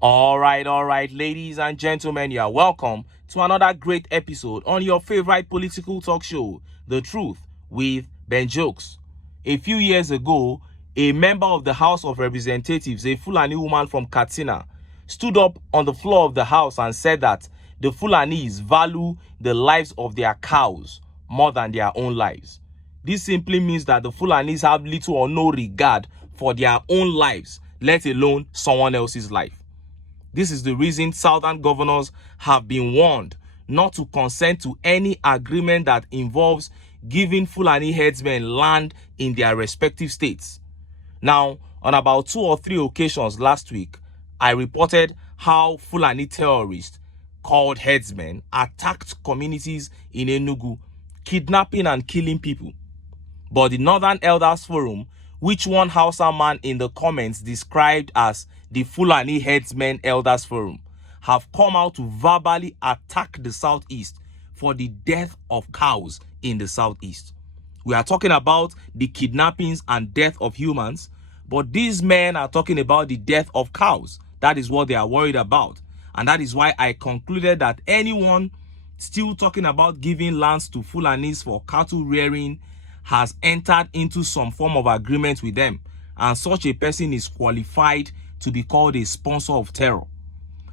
All right, ladies and gentlemen, you are welcome to another great episode on your favorite political talk show, The Truth with Ben Jokes. A few years ago, a member of the House of Representatives, a Fulani woman from Katsina, stood up on the floor of the House and said that the Fulanis value the lives of their cows more than their own lives. This simply means that the Fulanis have little or no regard for their own lives, let alone someone else's life. This is the reason southern governors have been warned not to consent to any agreement that involves giving Fulani headsmen land in their respective states. Now, on about 2 or 3 occasions last week, I reported how Fulani terrorists called headsmen attacked communities in Enugu, kidnapping and killing people. But the Northern Elders Forum, which one Hausa man in the comments described as the Fulani Headsmen Elders Forum, have come out to verbally attack the Southeast for the death of cows in the Southeast. We are talking about the kidnappings and death of humans, but these men are talking about the death of cows. That is what they are worried about. And that is why I concluded that anyone still talking about giving lands to Fulanis for cattle rearing has entered into some form of agreement with them, and such a person is qualified to be called a sponsor of terror.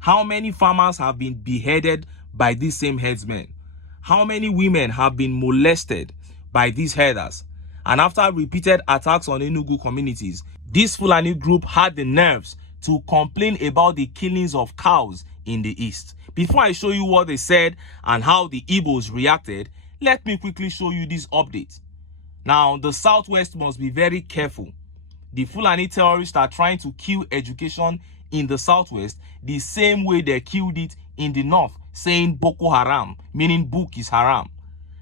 How many farmers have been beheaded by these same headsmen? How many women have been molested by these herders? And after repeated attacks on Enugu communities, this Fulani group had the nerves to complain about the killings of cows in the east. Before I show you what they said and how the IGBOS reacted, let me quickly show you this update. Now, the Southwest must be very careful. The Fulani terrorists are trying to kill education in the Southwest the same way they killed it in the North, saying Boko Haram, meaning book is haram.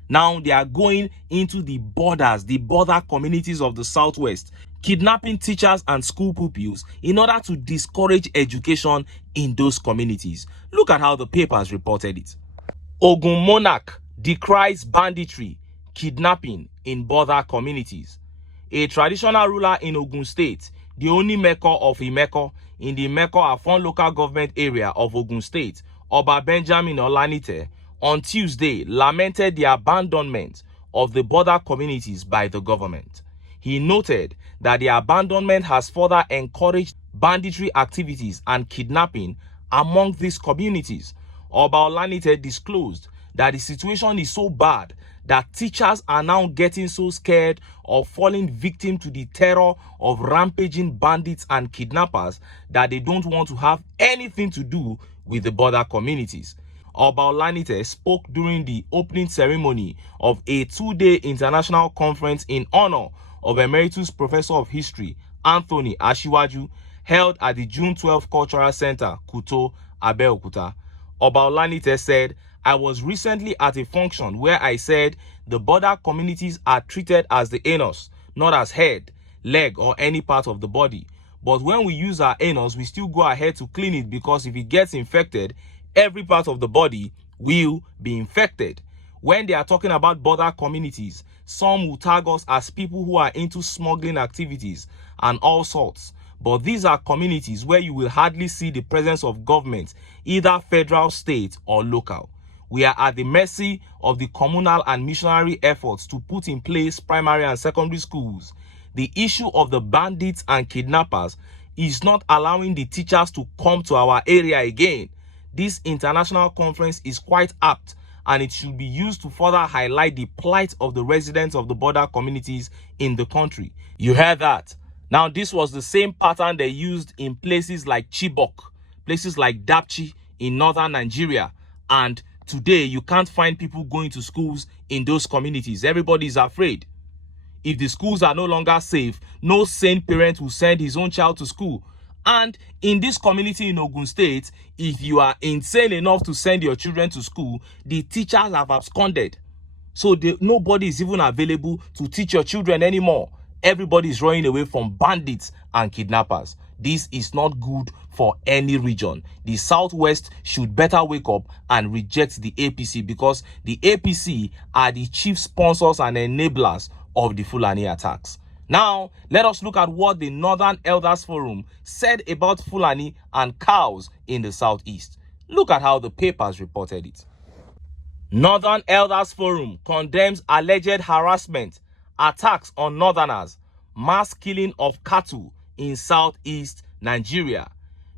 Now they are going into the borders, the border communities of the Southwest, kidnapping teachers and school pupils in order to discourage education in those communities. Look at how the papers reported it. OGUN Monarch decries banditry, kidnapping in border communities. A traditional ruler in Ogun State, the only Mecca of Imeko in the Mecca Afon local government area of Ogun State, Oba Benjamin Olanite, on Tuesday lamented the abandonment of the border communities by the government. He noted that the abandonment has further encouraged banditry activities and kidnapping among these communities. Oba Olanite disclosed that the situation is so bad that teachers are now getting so scared of falling victim to the terror of rampaging bandits and kidnappers that they don't want to have anything to do with the border communities. Oba Olanite spoke during the opening ceremony of a 2-day international conference in honor of Emeritus Professor of History Anthony Ashiwaju, held at the June 12 Cultural Center, Kuto, Abeokuta. Oba Olanite said, "I was recently at a function where I said the border communities are treated as the anus, not as head, leg, or any part of the body. But when we use our anus, we still go ahead to clean it because if it gets infected, every part of the body will be infected." When they are talking about border communities, some will tag us as people who are into smuggling activities and all sorts. But these are communities where you will hardly see the presence of government, either federal, state, or local. We are at the mercy of the communal and missionary efforts to put in place primary and secondary schools. The issue of the bandits and kidnappers is not allowing the teachers to come to our area again. This international conference is quite apt, and it should be used to further highlight the plight of the residents of the border communities in the country. You heard that? Now, this was the same pattern they used in places like Chibok, places like Dapchi in northern Nigeria, and today you can't find people going to schools in those communities. Everybody is afraid. If the schools are no longer safe, no sane parent will send his own child to school. And in this community in Ogun State, if you are insane enough to send your children to school, the teachers have absconded. So nobody is even available to teach your children anymore. Everybody is running away from bandits and kidnappers. This is not good for any region. The Southwest should better wake up and reject the APC, because the APC are the chief sponsors and enablers of the Fulani attacks. Now, let us look at what the Northern Elders Forum said about Fulani and cows in the southeast. Look at how the papers reported it. Northern Elders Forum condemns alleged harassment, attacks on northerners, mass killing of cattle in southeast Nigeria.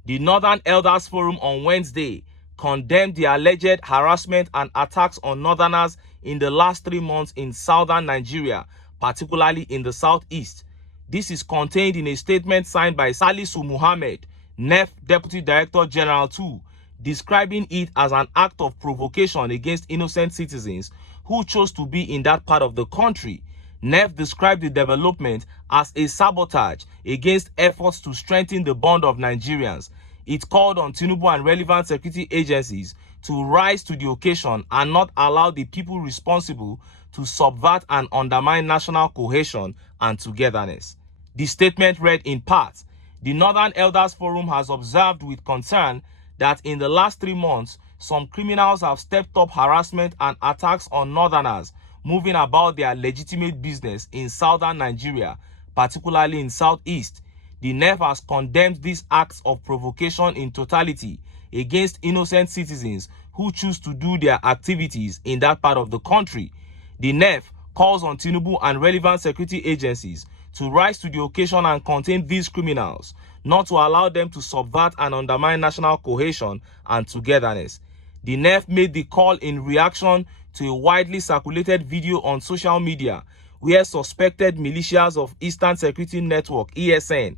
The Northern Elders Forum on Wednesday condemned the alleged harassment and attacks on northerners in the last 3 months in southern Nigeria, particularly in the southeast. This is contained in a statement signed by Salisu Muhammad, NEF Deputy Director General 2, describing it as an act of provocation against innocent citizens who chose to be in that part of the country. NEF described the development as a sabotage against efforts to strengthen the bond of Nigerians. It called on Tinubu and relevant security agencies to rise to the occasion and not allow the people responsible to subvert and undermine national cohesion and togetherness. The statement read in part, the Northern Elders Forum has observed with concern that in the last 3 months, some criminals have stepped up harassment and attacks on northerners moving about their legitimate business in southern Nigeria, particularly in southeast. The NEF has condemned these acts of provocation in totality against innocent citizens who choose to do their activities in that part of the country. The NEF calls on Tinubu and relevant security agencies to rise to the occasion and contain these criminals, not to allow them to subvert and undermine national cohesion and togetherness. The NEF made the call in reaction to a widely circulated video on social media where suspected militias of Eastern Security Network (ESN)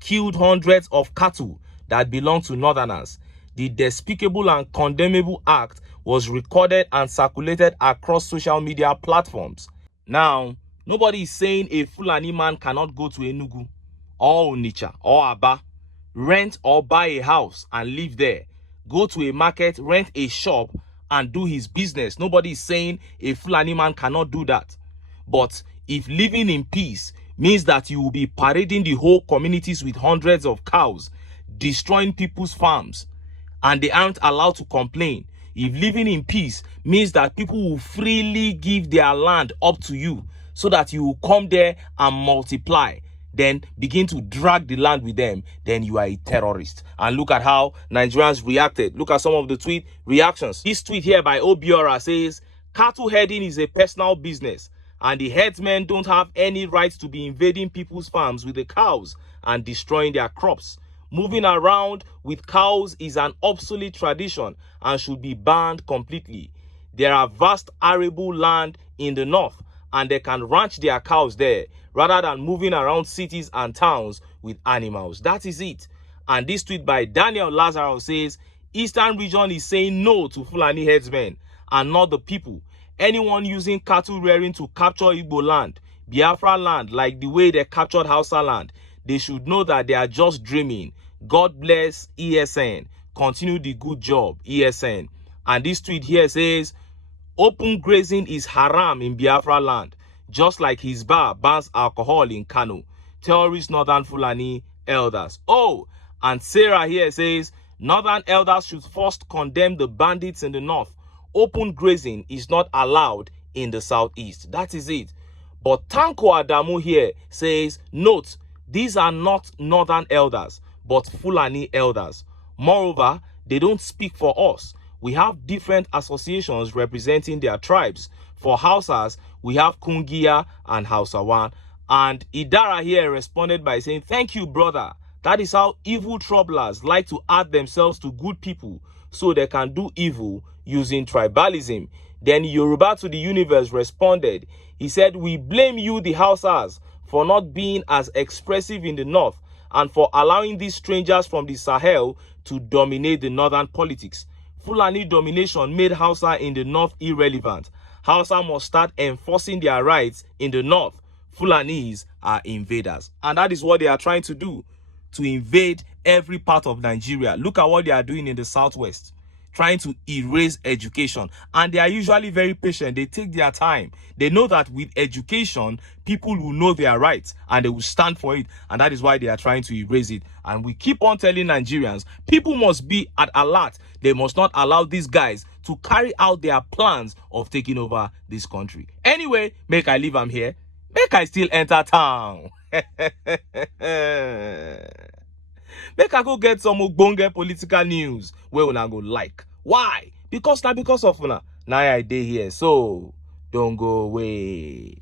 killed hundreds of cattle that belonged to northerners. The despicable and condemnable act was recorded and circulated across social media platforms. Now, nobody is saying a Fulani man cannot go to Enugu or Onitsha or Aba, rent or buy a house and live there, go to a market, rent a shop and do his business. Nobody is saying a Fulani man cannot do that. But if living in peace means that you will be parading the whole communities with hundreds of cows, destroying people's farms, and they aren't allowed to complain, if living in peace means that people will freely give their land up to you so that you will come there and multiply, then begin to drag the land with them, then you are a terrorist. And look at how Nigerians reacted. Look at some of the tweet reactions. This tweet here by Obiora says, cattle herding is a personal business and the herdsmen don't have any right to be invading people's farms with the cows and destroying their crops. Moving around with cows is an obsolete tradition and should be banned completely. There are vast arable land in the north and they can ranch their cows there rather than moving around cities and towns with animals. That is it. And this tweet by Daniel Lazaro says, Eastern region is saying no to Fulani herdsmen and not the people. Anyone using cattle rearing to capture Igbo land, Biafra land, like the way they captured Hausa land, they should know that they are just dreaming. God bless ESN. Continue the good job, ESN. And this tweet here says, open grazing is haram in Biafra land, just like his bar bans alcohol in Kano. Terrorist Northern Fulani elders. Oh, and Sarah here says, Northern elders should first condemn the bandits in the north. Open grazing is not allowed in the southeast. That is it. But Tanko Adamu here says, note, these are not Northern elders, but Fulani elders. Moreover, they don't speak for us. We have different associations representing their tribes. For Hausas, we have Kungiya and Hausawan. And Idara here responded by saying, thank you, brother. That is how evil troublers like to add themselves to good people so they can do evil using tribalism. Then Yoruba to the universe responded. He said, we blame you, the Hausas, for not being as expressive in the north and for allowing these strangers from the Sahel to dominate the northern politics. Fulani domination made Hausa in the north irrelevant. Hausa must start enforcing their rights in the north. Fulanis are invaders. And that is what they are trying to do, to invade every part of Nigeria. Look at what they are doing in the southwest, trying to erase education. And they are usually very patient. They take their time. They know that with education, people will know their rights and they will stand for it. And that is why they are trying to erase it. And we keep on telling Nigerians, people must be at alert. They must not allow these guys to carry out their plans of taking over this country. Anyway, make I leave them here. Make I still enter town. Make I go get some ogbonge political news where una go like. Why? Because of una. Now I dey here, so don't go away.